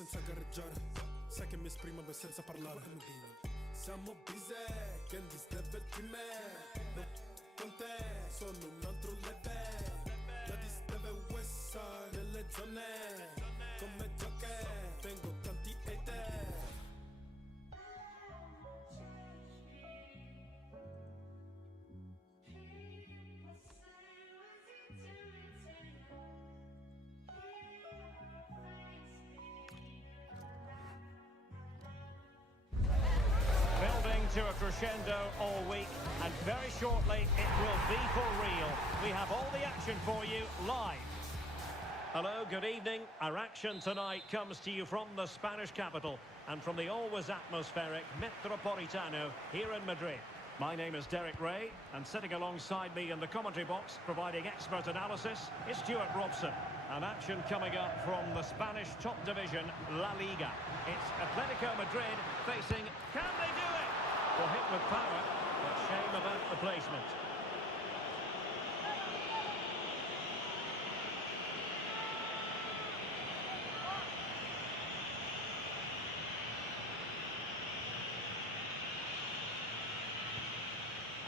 senza gareggiare, sai che mi esprimo ben senza parlare. Siamo busy, Candice deve di me, no, con te sono un altro level. La dis deve west side, nelle zone, come gioche, tengo tanti hater. Building to a crescendo all week, and very shortly it will be for real. We have all the action for you live. Hello, good evening. Our action tonight comes to you from the Spanish capital and from the always atmospheric Metropolitano here in Madrid. My name is Derek Ray, and sitting alongside me in the commentary box, providing expert analysis, is Stuart Robson. And action coming up from the Spanish top division, La Liga. It's Atletico Madrid facing, can they do it? Well, hit with power, but shame about the placement.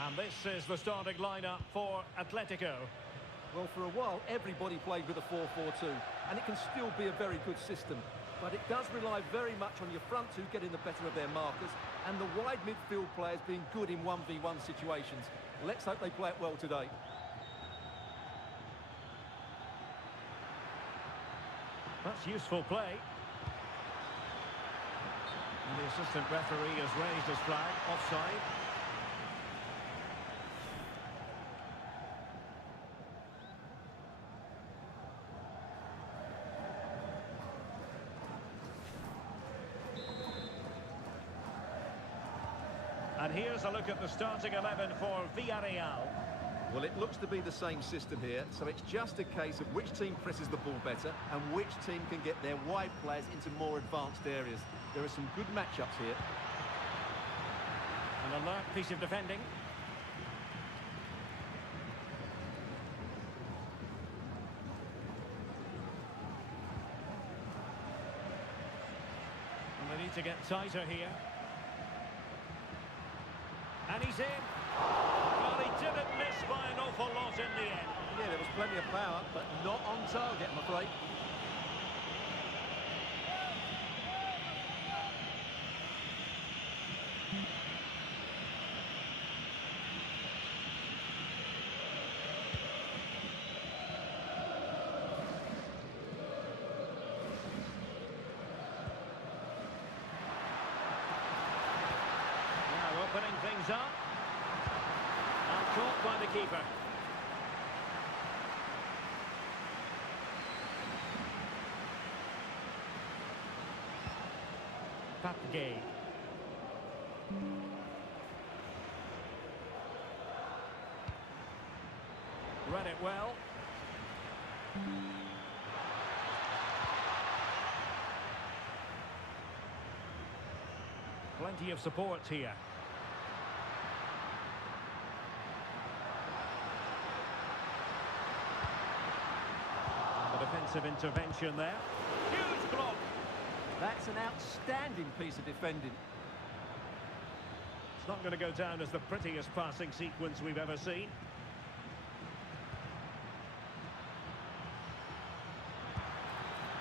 And this is the starting lineup for Atletico. Well, for a while, everybody played with a 4-4-2, and it can still be a very good system. But it does rely very much on your front two getting the better of their markers, and the wide midfield players being good in 1v1 situations. Let's hope they play it well today. That's useful play. And the assistant referee has raised his flag, offside. And here's a look at the starting 11 for Villarreal. Well, it looks to be the same system here, so it's just a case of which team presses the ball better and which team can get their wide players into more advanced areas. There are some good matchups here. An alert piece of defending. And they need to get tighter here. And he's in. Well, he didn't miss by an awful lot in the end. Yeah, there was plenty of power, but not on target, I'm afraid. Opening things up. And caught by the keeper. Papgay. Read it well. Plenty of support here. Defensive intervention there. Huge block. That's an outstanding piece of defending. It's not going to go down as the prettiest passing sequence we've ever seen.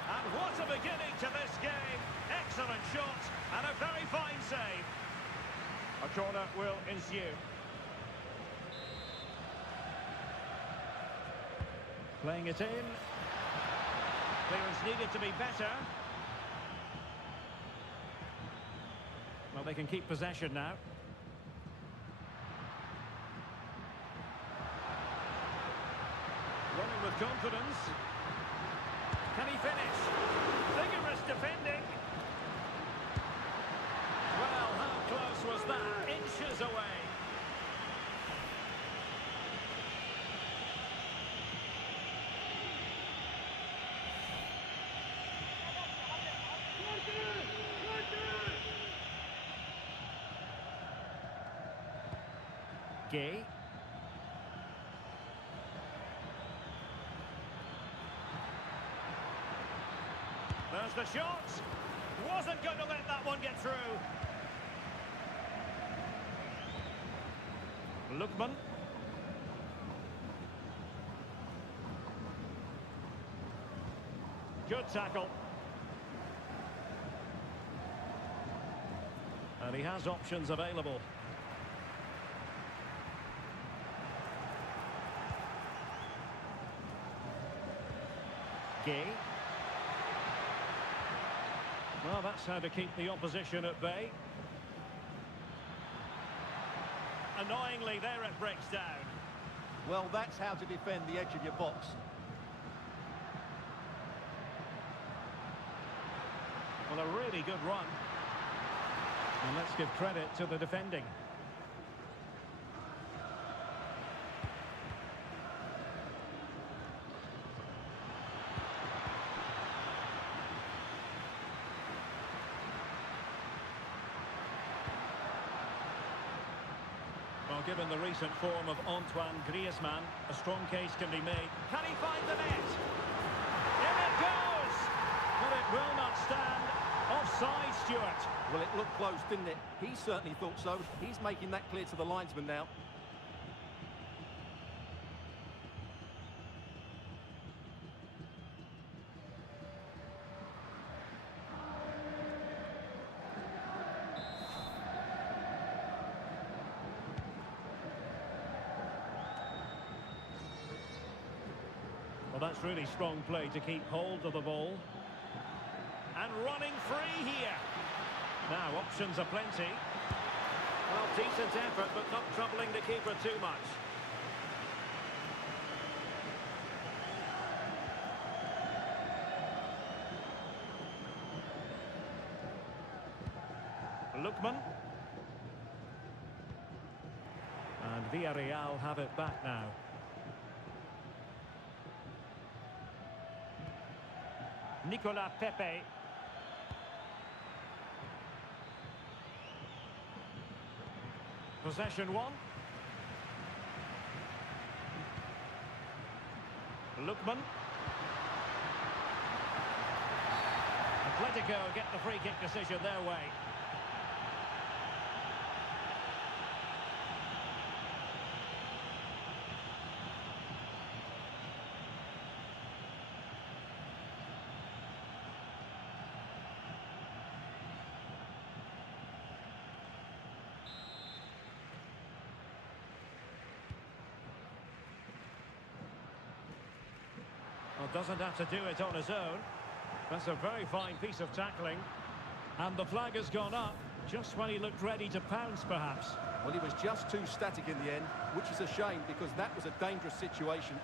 And what a beginning to this game. Excellent shot and a very fine save. A corner will ensue. Playing it in. Clearance needed to be better. Well, they can keep possession now. Running with confidence. Can he finish? Vigorous defending. Well, how close was that? Inches away. Gay. There's There's the shot. Wasn't going to let that one get through. Lookman. Good tackle. And he has options available. Gay. Well, that's how to keep the opposition at bay. Annoyingly, there it breaks down. Well, that's how to defend the edge of your box. Well, a really good run. And let's give credit to the defending. Well, given the recent form of Antoine Griezmann, a strong case can be made. Can he find the net? In it goes! But it will not stand. Offside, Stuart. Well, it looked close, didn't it? He certainly thought so. He's making that clear to the linesman now. Well, that's really strong play to keep hold of the ball. And running free here. Now, options are plenty. Well, decent effort, but not troubling the keeper too much. Lookman. And Villarreal have it back now. Nicolas Pepe. Possession one. Lookman. Atletico get the free kick decision their way. Well, doesn't have to do it on his own. That's a very fine piece of tackling. And the flag has gone up, just when he looked ready to pounce, perhaps. Well, he was just too static in the end, which is a shame because that was a dangerous situation.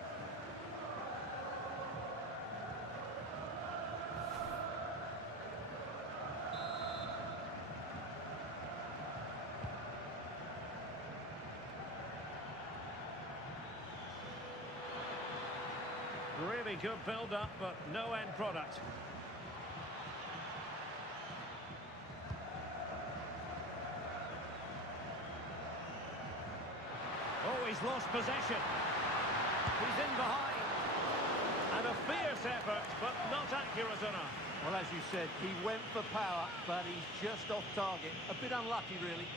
Really good build-up, but no end product. Oh, he's lost possession. He's in behind. And a fierce effort, but not accurate enough. Well, as you said, he went for power, but he's just off target. A bit unlucky, really.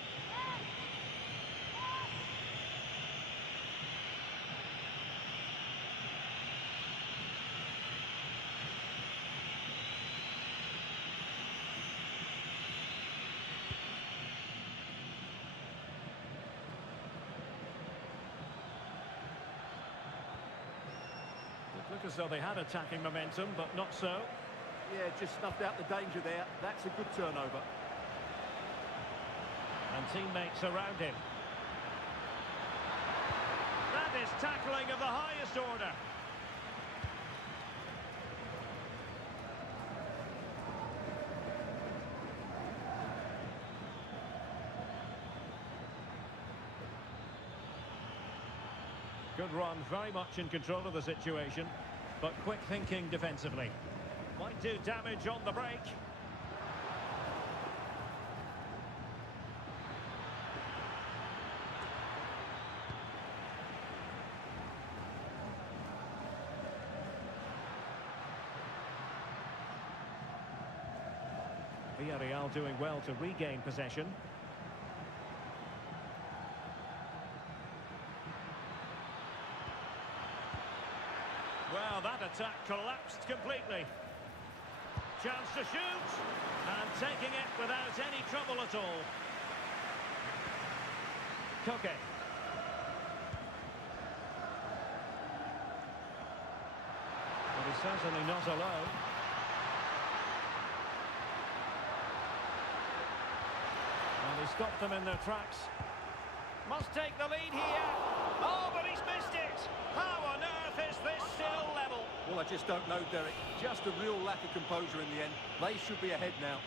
Look as though they had attacking momentum, but not so. Yeah, just snuffed out the danger there. That's a good turnover. And teammates around him. That is tackling of the highest order. Good run, very much in control of the situation, but quick thinking defensively. Might do damage on the break. Villarreal doing well to regain possession. Well, that attack collapsed completely. Chance to shoot, and taking it without any trouble at all. Koke. But he's certainly not alone. And he stopped them in their tracks. Must take the lead here. Oh, but he's missed it. How on earth is this still level? Well, I just don't know, Derek. Just a real lack of composure in the end. They should be ahead now.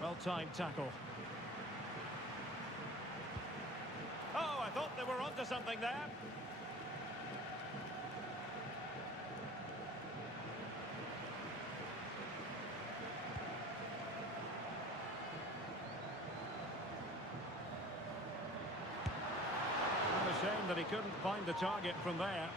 Well-timed tackle. Oh, I thought they were onto something there. What a shame that he couldn't find the target from there.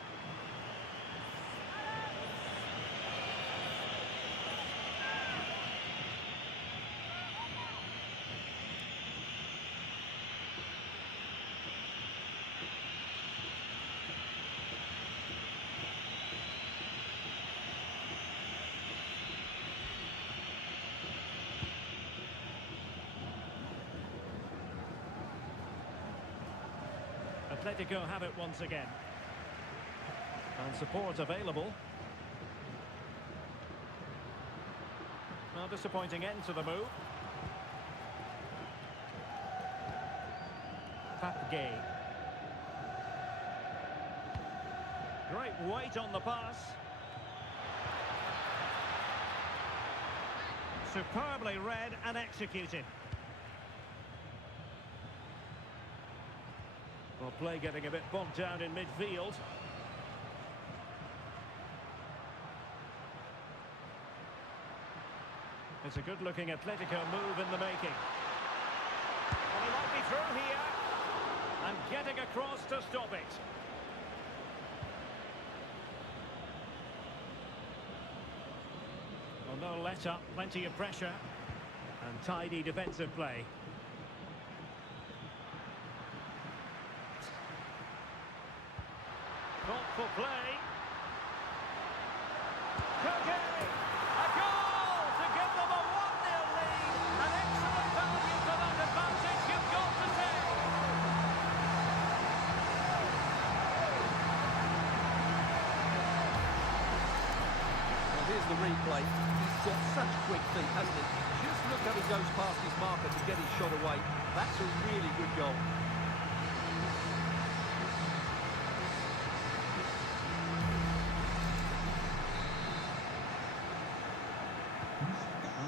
Atletico have it once again. And support available. Well, disappointing end to the move. Papgay. Great weight on the pass. Superbly read and executed. Well, play getting a bit bogged down in midfield. It's a good-looking Atletico move in the making. And he might be through here. And getting across to stop it. Well, no let-up, plenty of pressure. And tidy defensive play. Thoughtful play. Koke! A goal to give them a 1-0 lead. An excellent value for that advantage, you've got to say. Well, here's the replay. He's got such quick feet, hasn't he? Just look how he goes past his marker to get his shot away. That's a really good goal.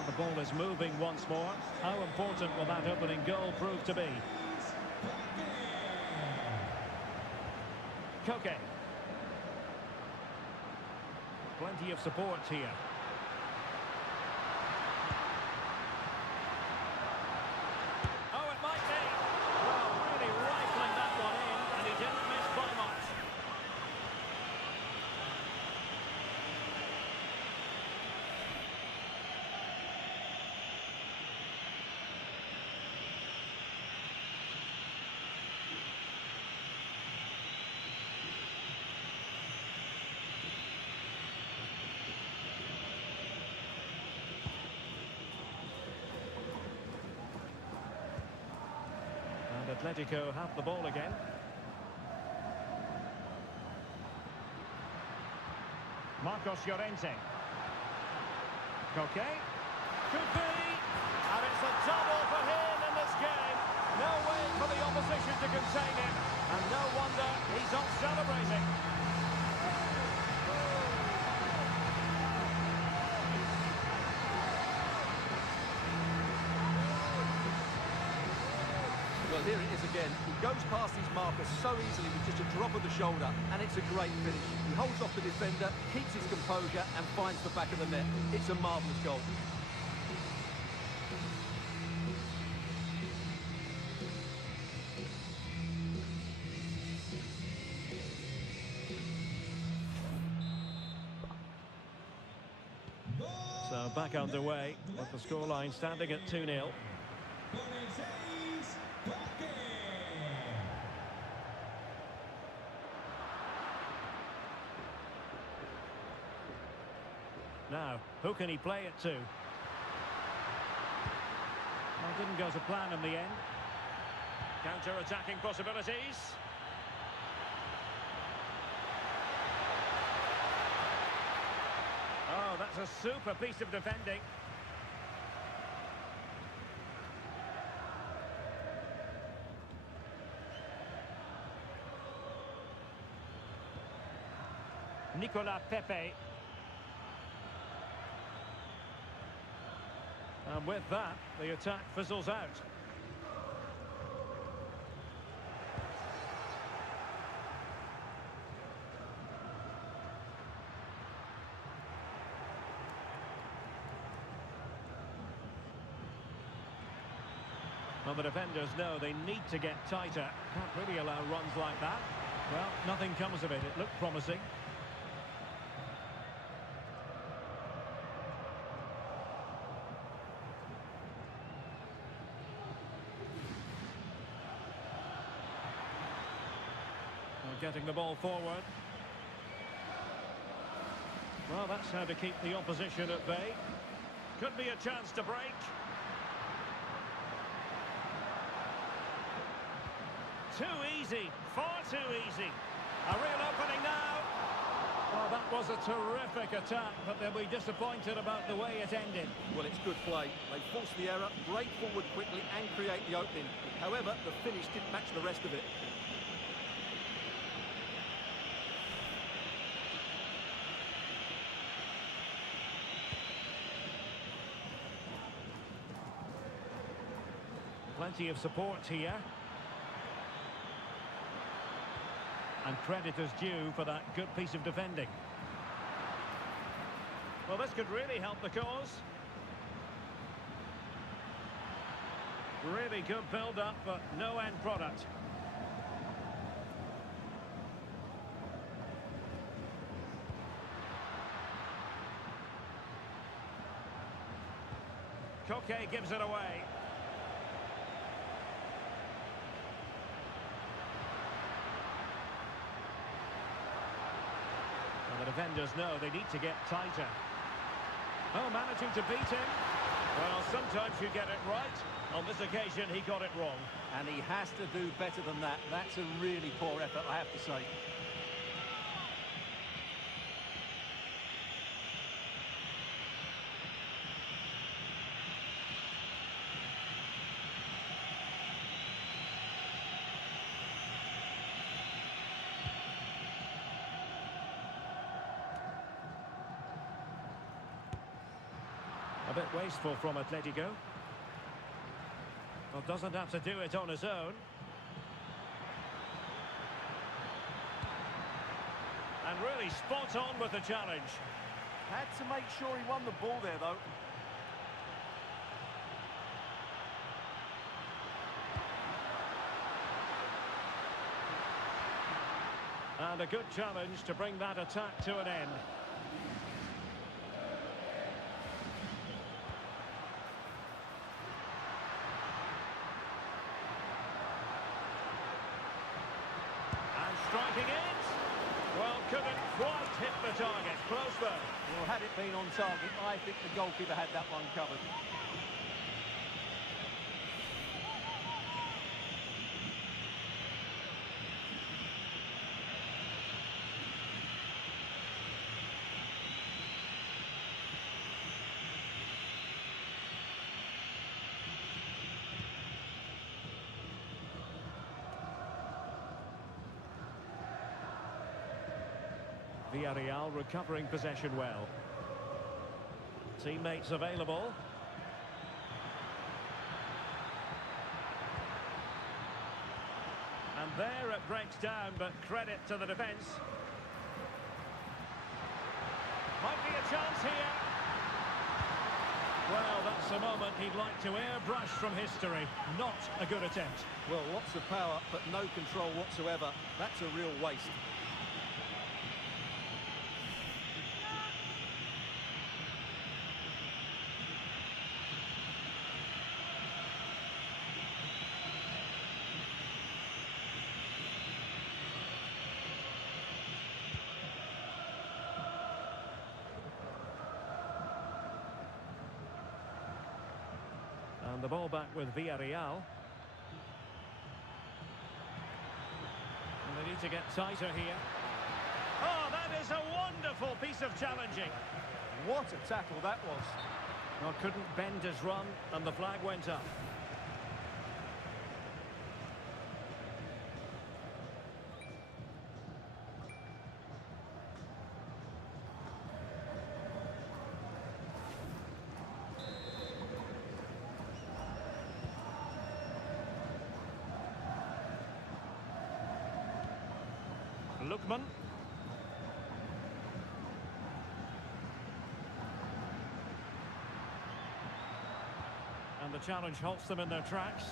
The ball is moving once more. How important will that opening goal prove to be? Koke. Plenty of support here. Oh, it might be. Well, really rifling that one in, and he didn't miss by much. Atletico have the ball again. Marcos Llorente. Koke. Could be. And it's a double for him in this game. No way for the opposition to contain him. And no wonder he's off celebrating. Well, here it is again. He goes past his marker so easily with just a drop of the shoulder, and it's a great finish. He holds off the defender, keeps his composure, and finds the back of the net. It's a marvellous goal. So back underway, with the scoreline standing at 2-0. Now, who can he play it to? Well, didn't go to plan in the end. Counter-attacking possibilities. Oh, that's a super piece of defending. Nicolas Pepe. And with that, the attack fizzles out. Well, the defenders know they need to get tighter. Can't really allow runs like that. Well, nothing comes of it. It looked promising. Getting the ball forward. Well, that's how to keep the opposition at bay. Could be a chance to break. Too easy, far too easy. A real opening now. Well, that was a terrific attack, but they'll be disappointed about the way it ended. Well, it's good play. They force the error, break forward quickly and create the opening. However, the finish didn't match the rest of it. Plenty of support here. And credit is due for that good piece of defending. Well, this could really help the cause. Really good build-up, but no end product. Koke gives it away. The defenders know they need to get tighter. Oh, managing to beat him. Well, sometimes you get it right. On this occasion, he got it wrong. And he has to do better than that. That's a really poor effort, I have to say. A bit wasteful from Atletico. Well, doesn't have to do it on his own. And really spot on with the challenge. Had to make sure he won the ball there, though. And a good challenge to bring that attack to an end. Striking it. Well, couldn't quite hit the target. Close though. Well, had it been on target, I think the goalkeeper had that one covered. Villarreal recovering possession well. Teammates available. And there it breaks down, but credit to the defence. Might be a chance here. Well, that's a moment he'd like to airbrush from history. Not a good attempt. Well, lots of power, but no control whatsoever. That's a real waste. And the ball back with Villarreal. And they need to get tighter here. Oh, that is a wonderful piece of challenging. What a tackle that was. Well, couldn't bend his run, and the flag went up. Lookman. And the challenge halts them in their tracks.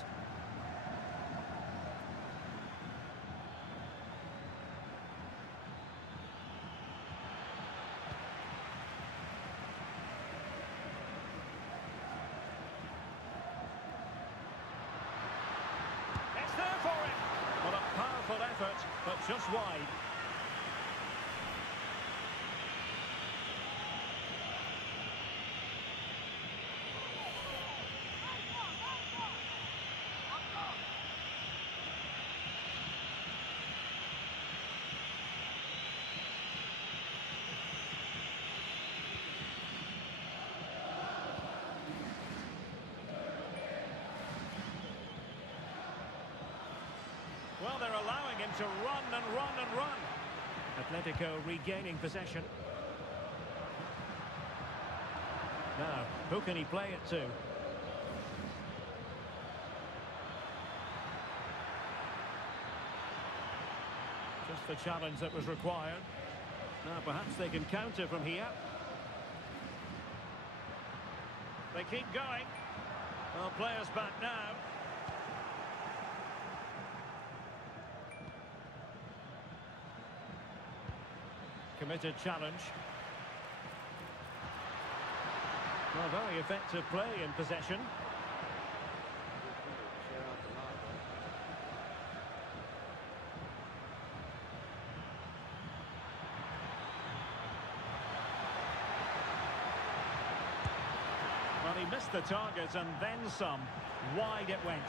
It's there for him. What a powerful effort, but just wide. Well, they're allowing him to run and run and run. Atletico regaining possession. Now, who can he play it to? Just the challenge that was required. Now, perhaps they can counter from here. They keep going. Well, players back now. Committed challenge. Well, very effective play in possession. Well, he missed the target and then some. Wide it went.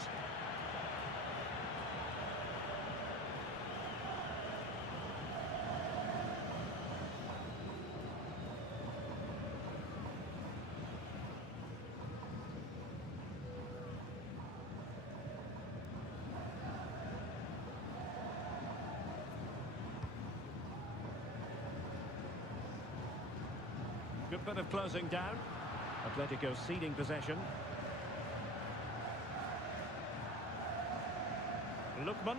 Good bit of closing down. Atletico ceding possession. Lookman.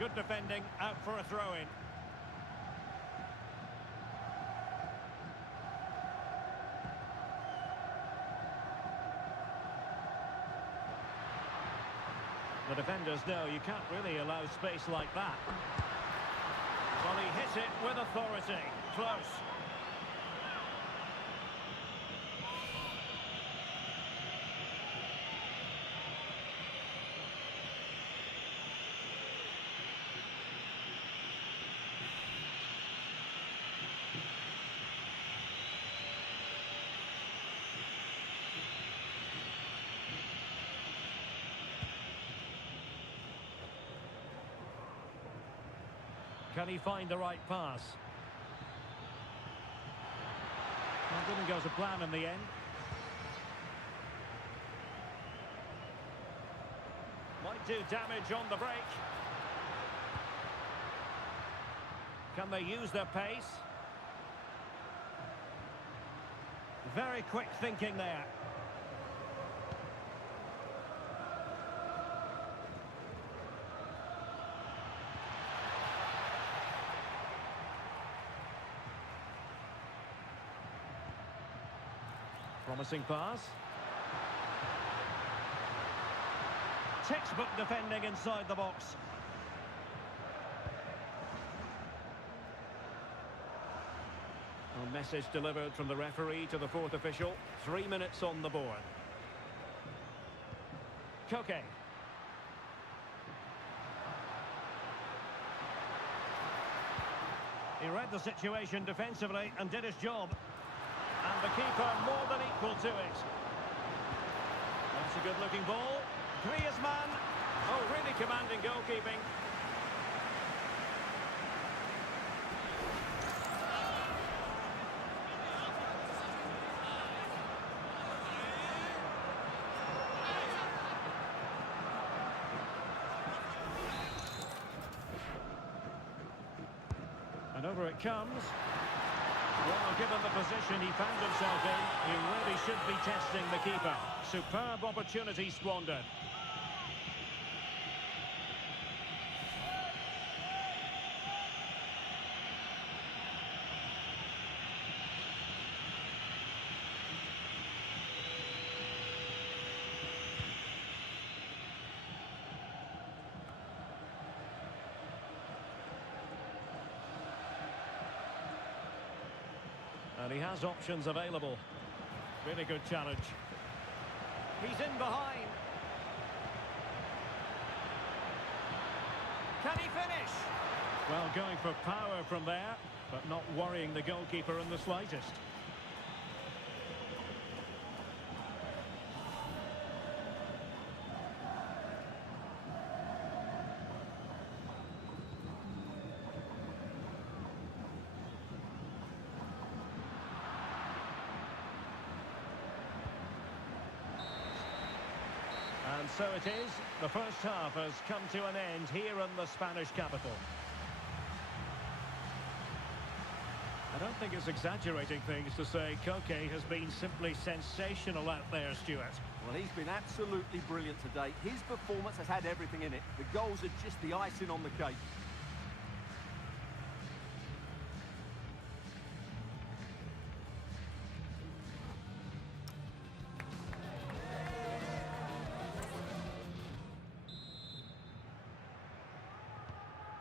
Good defending, out for a throw-in. The defenders know you can't really allow space like that. Well, he hit it with authority. Close. Can he find the right pass? Well, didn't go to plan in the end. Might do damage on the break. Can they use their pace? Very quick thinking there. Promising pass. Textbook defending inside the box. A message delivered from the referee to the fourth official. 3 minutes on the board. Koke. He read the situation defensively and did his job. And the keeper more than equal to it. That's a good-looking ball. Griezmann. Oh, really commanding goalkeeping. And over it comes. Well, given the position he found himself in, he really should be testing the keeper. Superb opportunity squandered. And he has options available. Really good challenge. He's in behind. Can he finish? Well, going for power from there, but not worrying the goalkeeper in the slightest. And so it is. The first half has come to an end here in the Spanish capital. I don't think it's exaggerating things to say Koke has been simply sensational out there, Stuart. Well, he's been absolutely brilliant today. His performance has had everything in it. The goals are just the icing on the cake.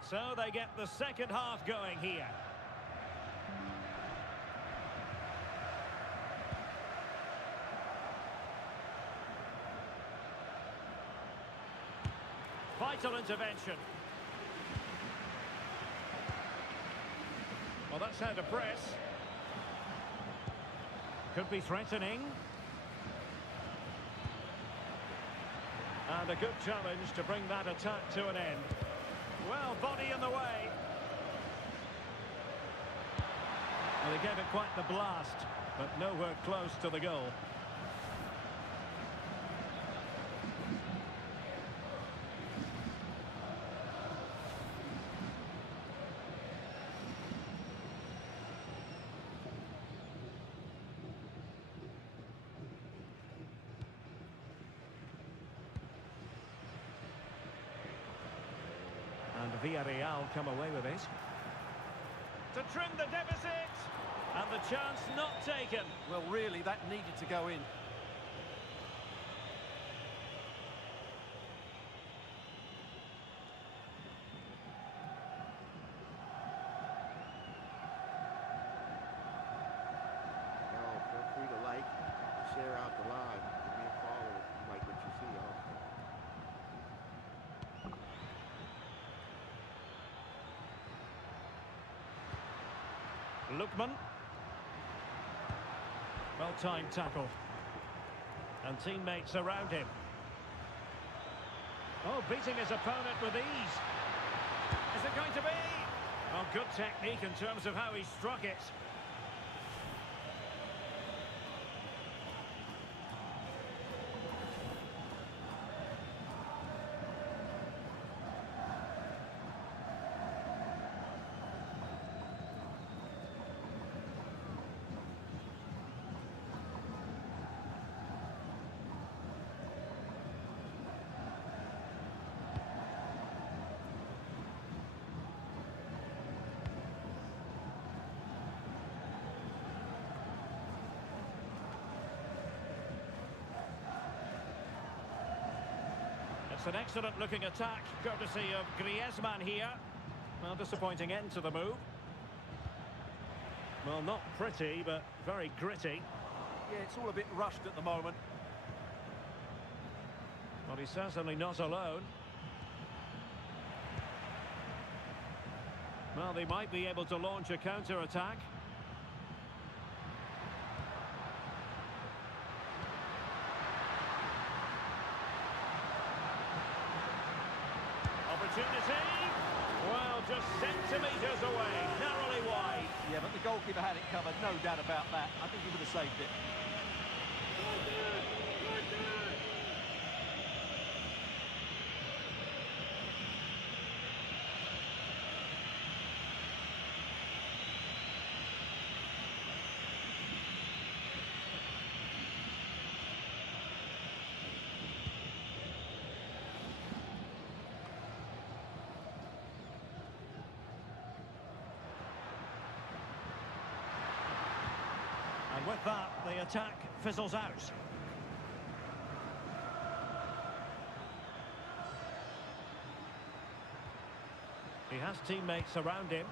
So they get the second half going here. Vital intervention. Well, that's how to press. Could be threatening. And a good challenge to bring that attack to an end. Well, body in the way. Well, they gave it quite the blast, but nowhere close to the goal. And Villarreal come away with it. To trim the deficit. And the chance not taken. Well, really, that needed to go in. Well, feel free to like, share out the live. Give me a follow if you like what you see also. Lookman. Well-timed tackle. And teammates around him. Oh, beating his opponent with ease. Is it going to be? Oh, good technique in terms of how he struck it. It's an excellent looking attack, courtesy of Griezmann here. Well, disappointing end to the move. Well, not pretty, but very gritty. Yeah, it's all a bit rushed at the moment. Well, he's certainly not alone. Well, they might be able to launch a counter-attack. Opportunity. Well, just centimetres away, narrowly wide. Yeah, but the goalkeeper had it covered, no doubt about that. I think he would have saved it. And with that, the attack fizzles out. He has teammates around him.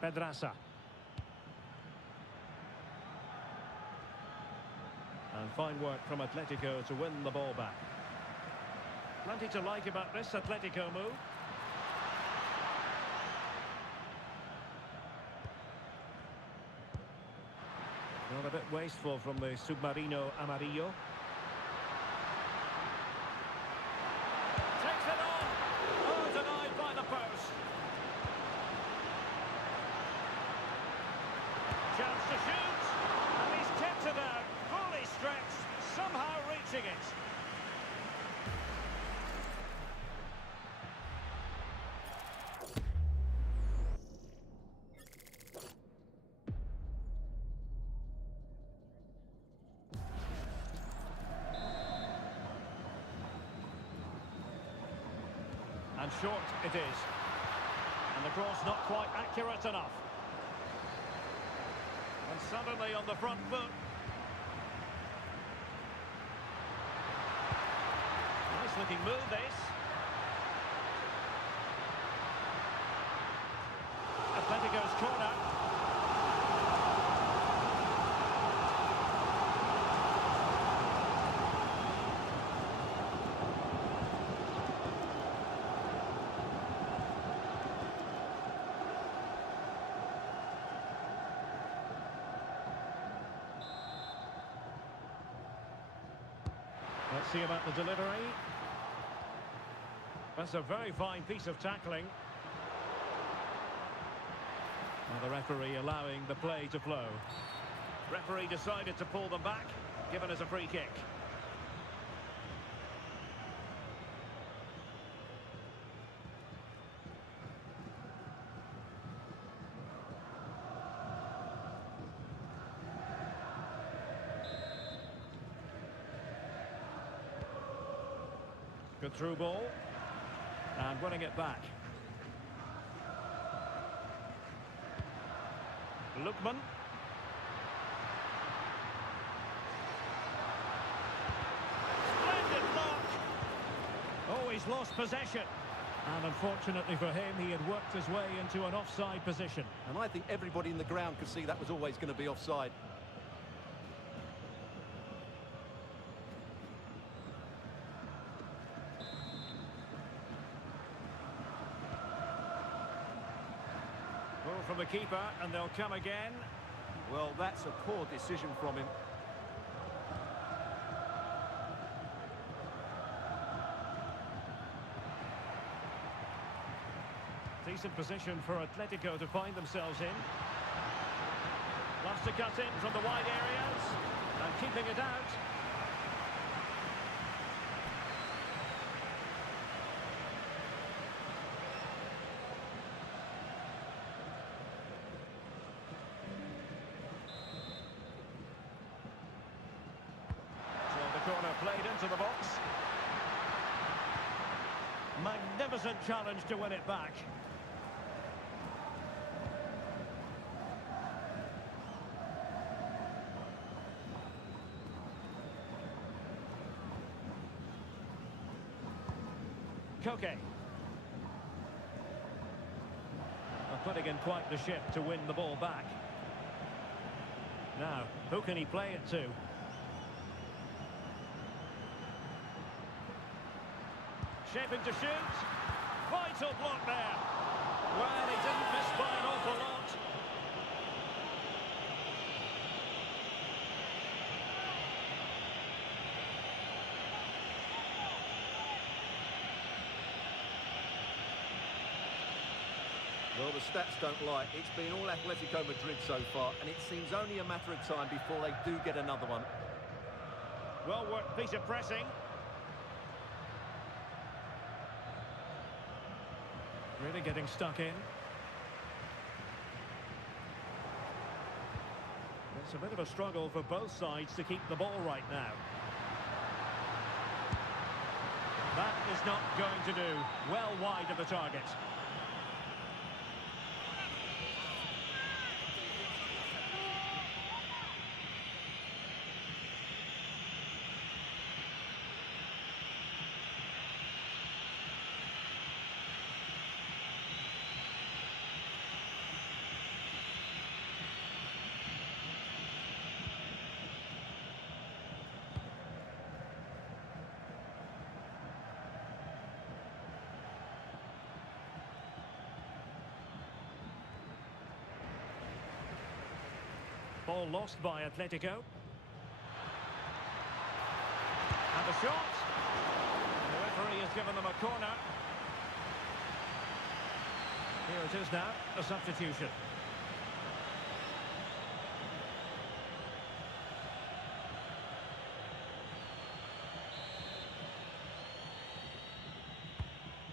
Pedraza. And fine work from Atletico to win the ball back. Plenty to like about this Atletico move. Not a bit wasteful from the Submarino Amarillo. Takes it on! Oh, denied by the post. Chance to shoot! And he's kept it out, fully stretched, somehow reaching it. And short it is. And the cross not quite accurate enough. And suddenly on the front foot. Nice looking move this. Atletico's corner. Let's see about the delivery. That's a very fine piece of tackling. Now the referee allowing the play to flow. Referee decided to pull them back, given as a free kick. Good through ball. And winning it back. Lookman. Splendid block. Oh, he's lost possession. And unfortunately for him, he had worked his way into an offside position. And I think everybody in the ground could see that was always going to be offside. Ball from the keeper, and they'll come again. Well, that's a poor decision from him. Decent position for Atletico to find themselves in. Loves to cut in from the wide areas and keeping it out. So the corner played into the box. Magnificent challenge to win it back. Koke. Putting in quite the shift to win the ball back. Now, who can he play it to? Shaping to shoot. Vital block there. Well, he didn't miss by an awful lot. Well, the stats don't lie. It's been all Atletico Madrid so far, and it seems only a matter of time before they do get another one. Well worked piece of pressing. Really getting stuck in. It's a bit of a struggle for both sides to keep the ball right now. That is not going to do. Well wide of the target. Ball lost by Atletico. And the shot. The referee has given them a corner. Here it is now, a substitution.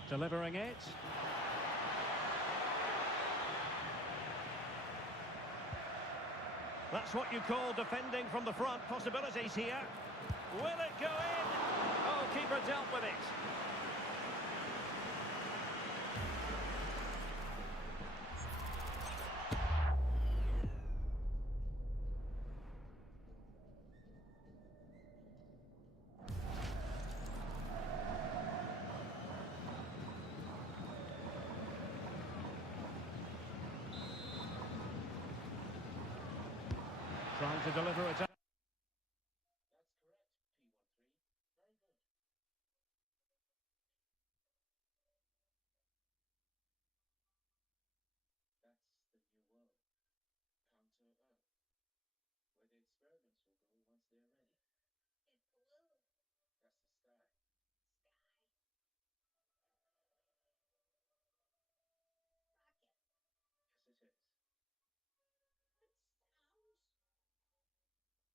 Delivering it. That's what you call defending from the front. Possibilities here. Will it go in? Oh, keeper dealt with it. Trying to deliver it. That's correct, P13. Very good. That's the new world. Counter Earth, where the experiments will go once they're ready. It's blue. That's the sky. Sky. Rocket. Yes, it is. It sounds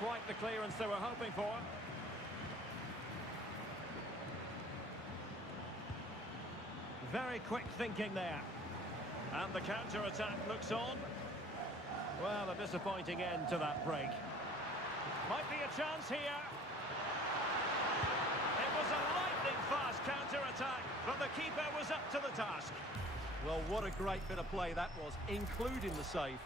quite the clearance they were hoping for. Very quick thinking there. And the counter-attack looks on. Well, a disappointing end to that break. Might be a chance here. It was a lightning-fast counter-attack, but the keeper was up to the task. Well, what a great bit of play that was, including the save.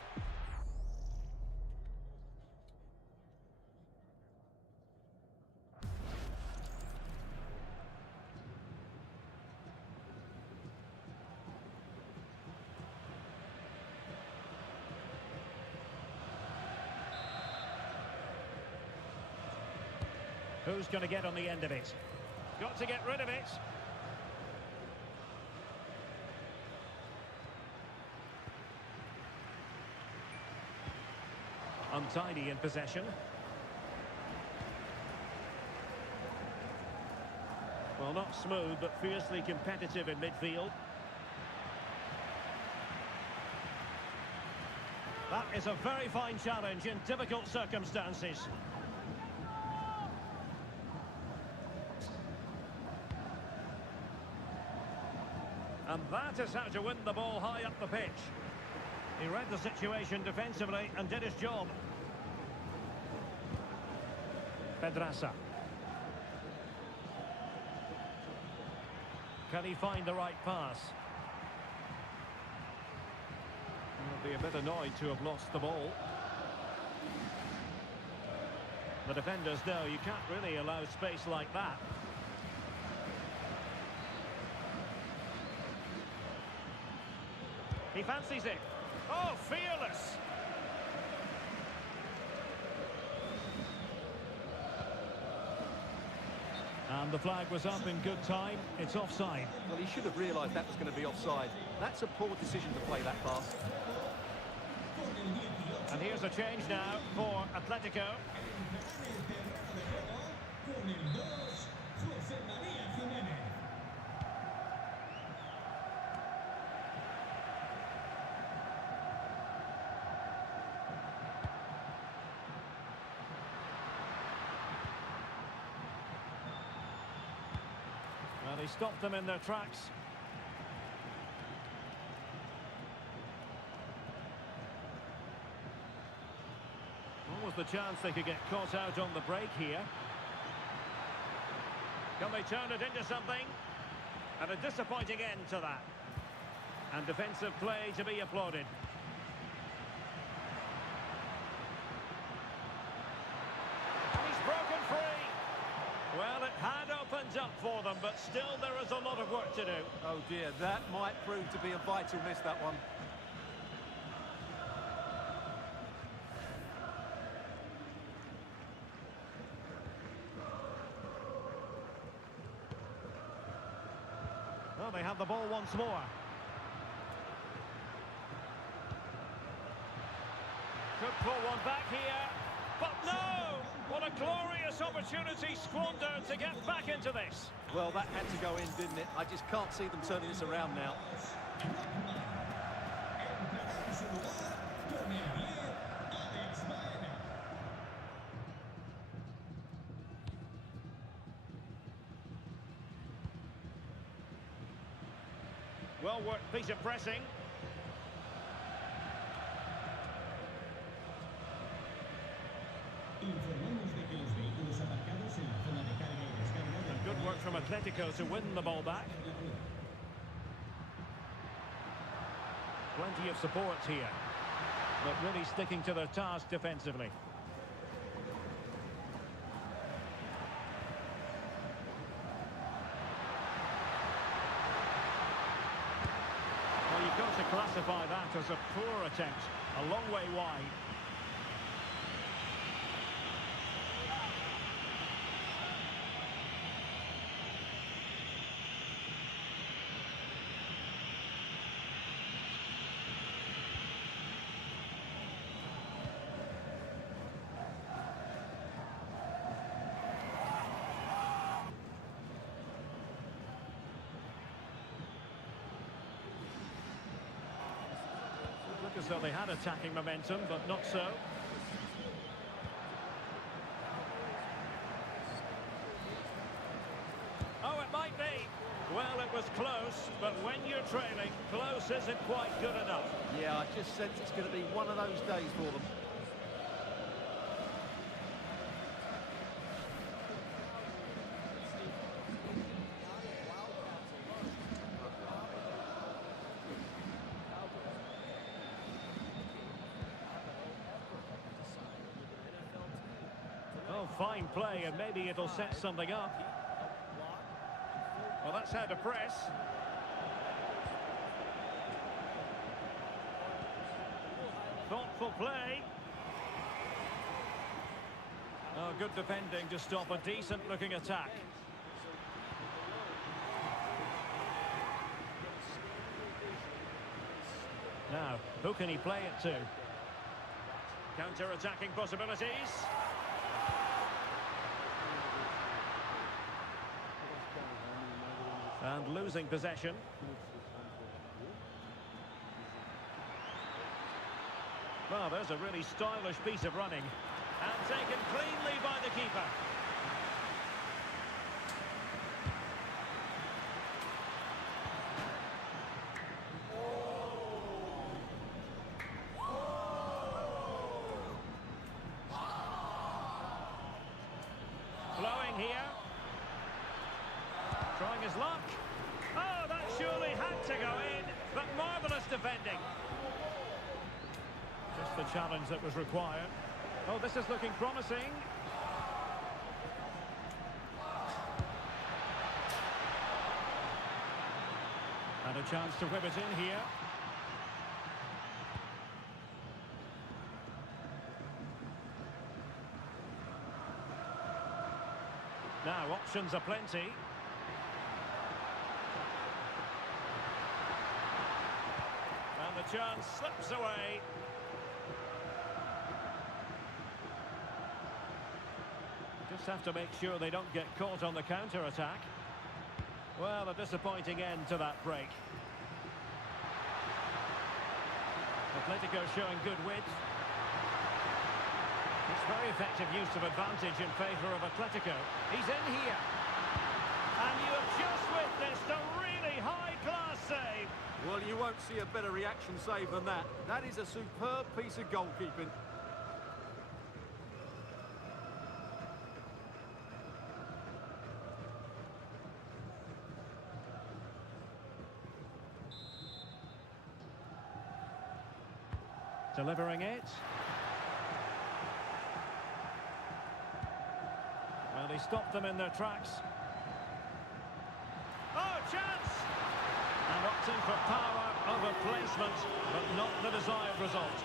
Who's going to get on the end of it? Got to get rid of it. Untidy in possession. Well, not smooth, but fiercely competitive in midfield. That is a very fine challenge in difficult circumstances. And that is how to win the ball high up the pitch. He read the situation defensively and did his job. Pedraza. Can he find the right pass? He'll be a bit annoyed to have lost the ball. The defenders know you can't really allow space like that. He fancies it. Oh, fearless! And the flag was up in good time. It's offside. Well, he should have realised that was going to be offside. That's a poor decision to play that pass. And here's a change now for Atletico. Well, he stopped them in their tracks. What was the chance they could get caught out on the break here? Can they turn it into something? And a disappointing end to that. And defensive play to be applauded. He's broken free. Well, it had opened up for them, but still there is a lot of work to do. Oh dear, that might prove to be a vital miss, that one. Well, they have the ball once more. Could pull one back here, but no! What a glorious opportunity squandered to get back into this. Well, that had to go in, didn't it? I just can't see them turning this around now. Well worked piece of pressing. And good work from Atletico to win the ball back. Plenty of support here, but really sticking to their task defensively. Well, you've got to classify that as a poor attempt, a long way wide. Look as though they had attacking momentum, but not so. was close, but when you're trailing, close isn't quite good enough. Yeah, I just sense it's going to be one of those days for them. Oh, fine play, and maybe it'll set something up. Well, that's how to press. Thoughtful play. Oh, good defending to stop a decent-looking attack. Now, who can he play it to? Counter-attacking possibilities. And losing possession. Well, there's a really stylish piece of running. And taken cleanly by the keeper. Flowing here. Trying his luck. Oh, that surely had to go in, but marvellous defending. Just the challenge that was required. Oh, this is looking promising. And a chance to whip it in here. Now, options are plenty. And the chance slips away. Just have to make sure they don't get caught on the counter-attack. Well, a disappointing end to that break. Atletico showing good width. It's very effective use of advantage in favour of Atletico. He's in here. And you have just witnessed a really high-class save. Well, you won't see a better reaction save than that. That is a superb piece of goalkeeping. Delivering it. Well, he stopped them in their tracks. Oh, chance! And opting for power over placement, but not the desired result.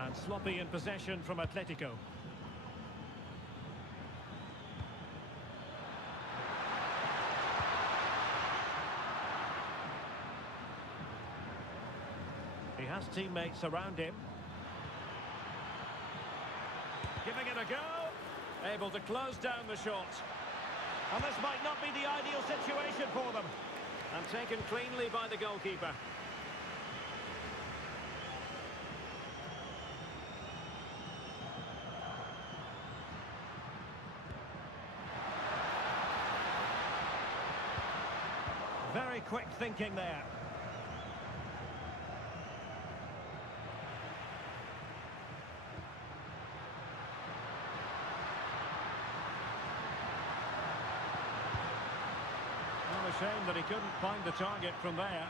And sloppy in possession from Atletico. He has teammates around him. Giving it a go. Able to close down the shot. And this might not be the ideal situation for them. And taken cleanly by the goalkeeper. Very quick thinking there. Well, a shame that he couldn't find the target from there.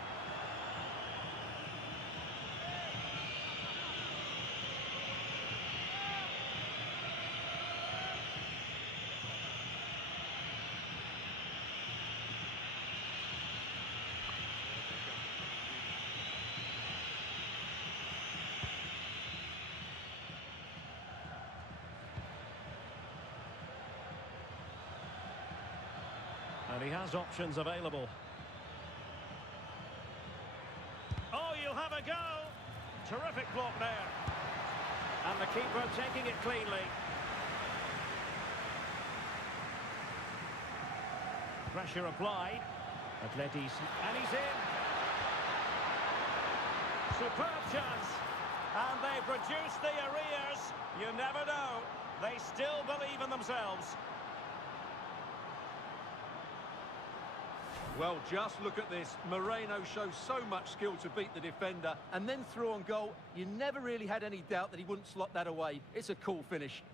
And he has options available. go. Terrific block there. And the keeper taking it cleanly. Pressure applied. Atletis, and he's in. Superb chance. And they produce the arrears. You never know. They still believe in themselves. Well, just look at this. Moreno shows so much skill to beat the defender, and then through on goal, you never really had any doubt that he wouldn't slot that away. It's a cool finish.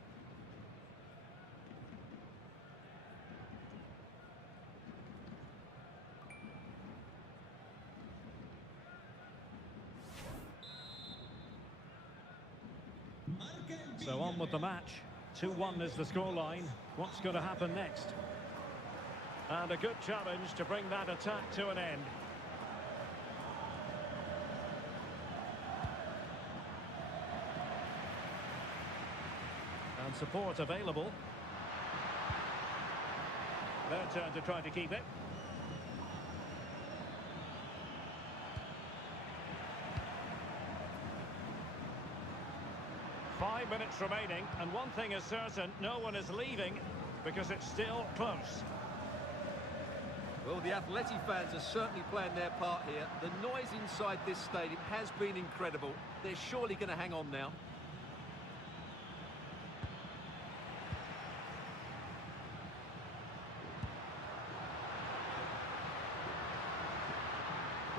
So on with the match. 2-1 is the scoreline. What's going to happen next? And a good challenge to bring that attack to an end. And support available. Their turn to try to keep it. Five minutes remaining, and one thing is certain, no one is leaving because it's still close. Well, the Atleti fans are certainly playing their part here. The noise inside this stadium has been incredible. They're surely going to hang on now.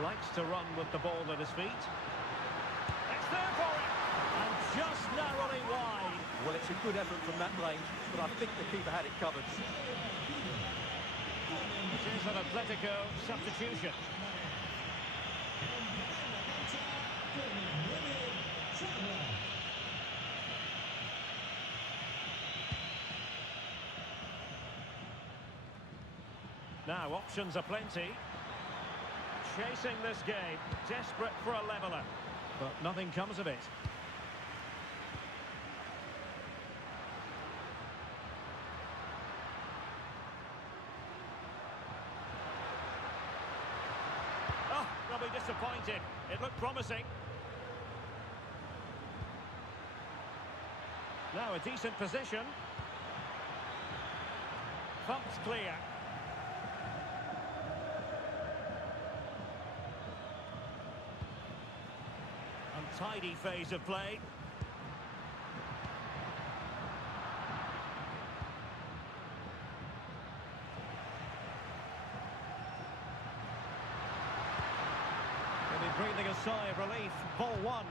Likes to run with the ball at his feet. It's there for him! And just narrowly wide. Well, it's a good effort from that range, but I think the keeper had it covered. It is an Atletico substitution. Now, options are plenty. Chasing this game, desperate for a leveller, but nothing comes of it. Oh, they'll be disappointed. It looked promising. Now a decent position. Thumped clear. Untidy phase of play. They'll be breathing a sigh of relief. Ball one.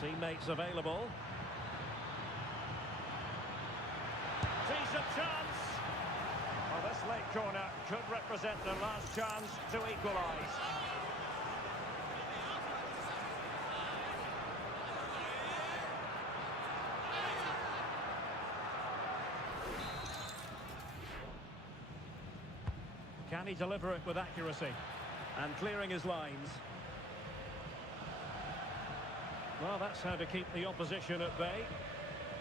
Teammates available. Decent chance. Well, this late corner could represent their last chance to equalise. Can he deliver it with accuracy? And clearing his lines. Well, that's how to keep the opposition at bay.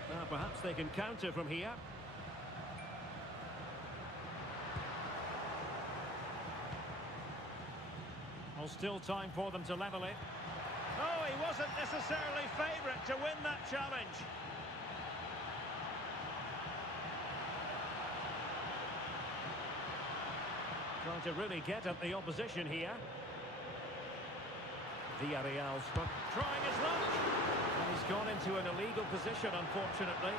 Now, perhaps they can counter from here. Well, still time for them to level it. Oh, he wasn't necessarily favourite to win that challenge. Trying to really get at the opposition here. Villarreal trying his luck. And he's gone into an illegal position, unfortunately.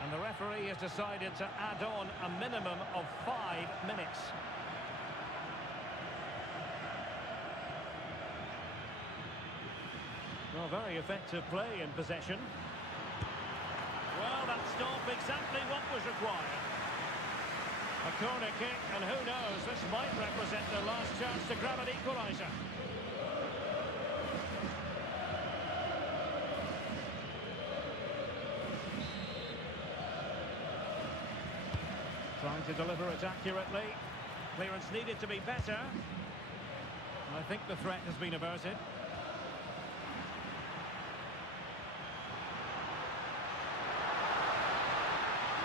And the referee has decided to add on a minimum of 5 minutes. Well, very effective play in possession. Well, that stopped exactly what was required. A corner kick, and who knows, this might represent their last chance to grab an equaliser. Trying to deliver it accurately. Clearance needed to be better. I think the threat has been averted.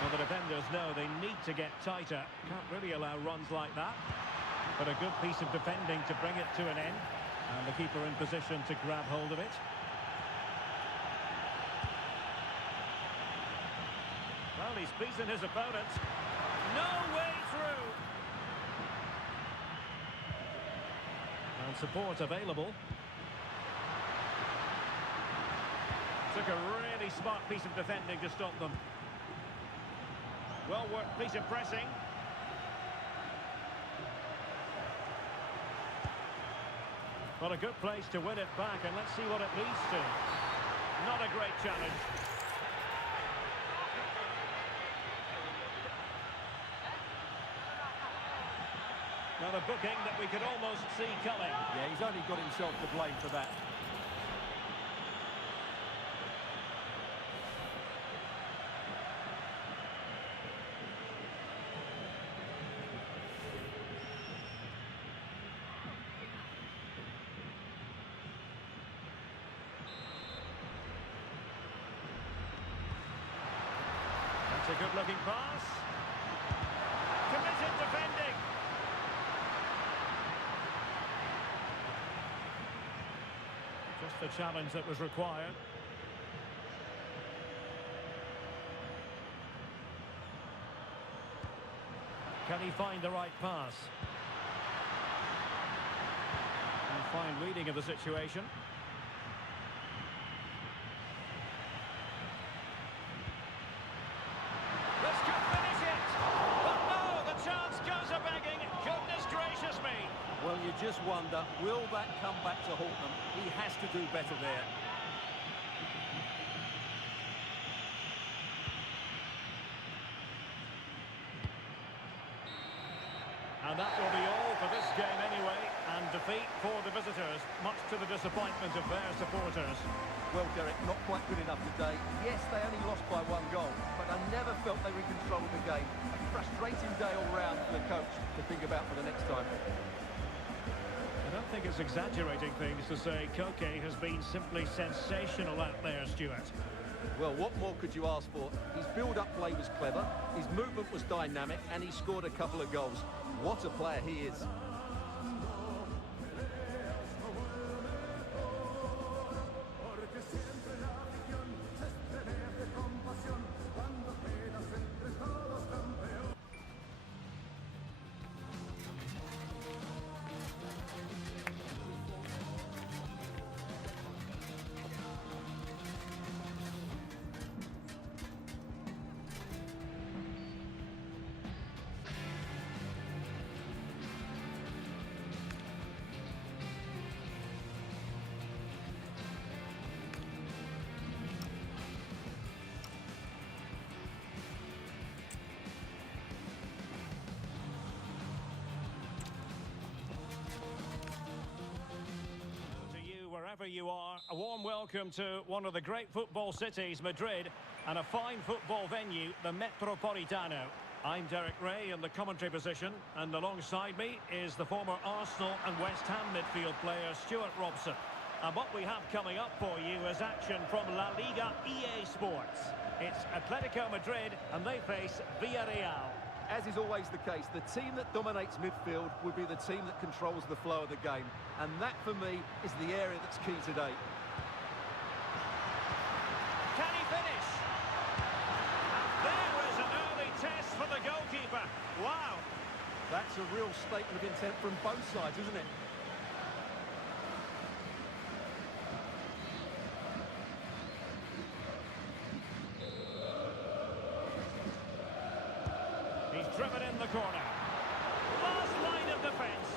Well, the defenders know they need to get tighter. Can't really allow runs like that. But a good piece of defending to bring it to an end. And the keeper in position to grab hold of it. Well, he's beaten his opponent. No way through. And support available. Took a really smart piece of defending to stop them. Well worked piece of pressing. Well, a good place to win it back, and let's see what it leads to. Not a great challenge. Now the booking that we could almost see coming. Yeah, he's only got himself to blame for that. That's a good-looking pass. Committed defending. Just the challenge that was required. Can he find the right pass? And fine reading of the situation. This could finish it! But no, the chance goes a-begging. Goodness gracious me! Well, you just wonder, will that come back to haunt them? He has to do better there. And that will be all for this game anyway. And defeat for the visitors, much to the disappointment of their supporters. Well, Derek, not quite good enough today. Yes, they only lost by 1 goal, but I never felt they were in control of the game. A frustrating day all round for the coach to think about for the next time. I don't think it's exaggerating things to say Koke has been simply sensational out there, Stuart. Well, what more could you ask for? His build-up play was clever, his movement was dynamic, and he scored a couple of goals. What a player he is. Wherever you are, a warm welcome to one of the great football cities, Madrid, and a fine football venue, the Metropolitano. I'm Derek Ray in the commentary position, and alongside me is the former Arsenal and West Ham midfield player Stuart Robson. And what we have coming up for you is action from La Liga EA Sports. It's Atletico Madrid, and they face Villarreal. As is always the case, the team that dominates midfield will be the team that controls the flow of the game. And that, for me, is the area that's key today. Can he finish? And there is an early test for the goalkeeper. Wow! That's a real statement of intent from both sides, isn't it? He's driven in the corner. Last line of defence.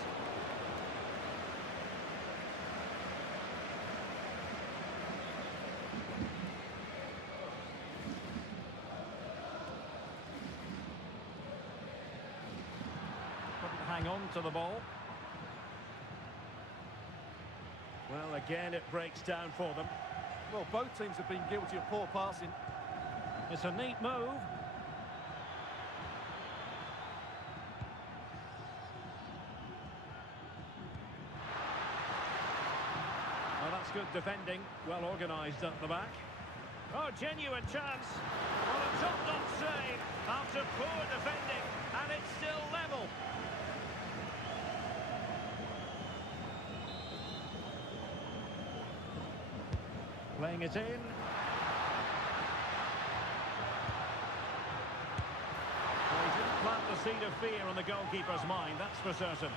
Couldn't hang on to the ball. Well, again, it breaks down for them. Well, both teams have been guilty of poor passing. It's a neat move. good defending, well organised at the back. Oh, genuine chance. Well, a top-notch save after poor defending, and it's still level. Playing it in. Well, he didn't plant the seed of fear on the goalkeeper's mind, that's for certain.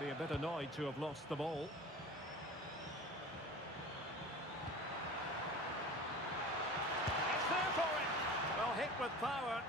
Be a bit annoyed to have lost the ball. It's there for him. Well, hit with power.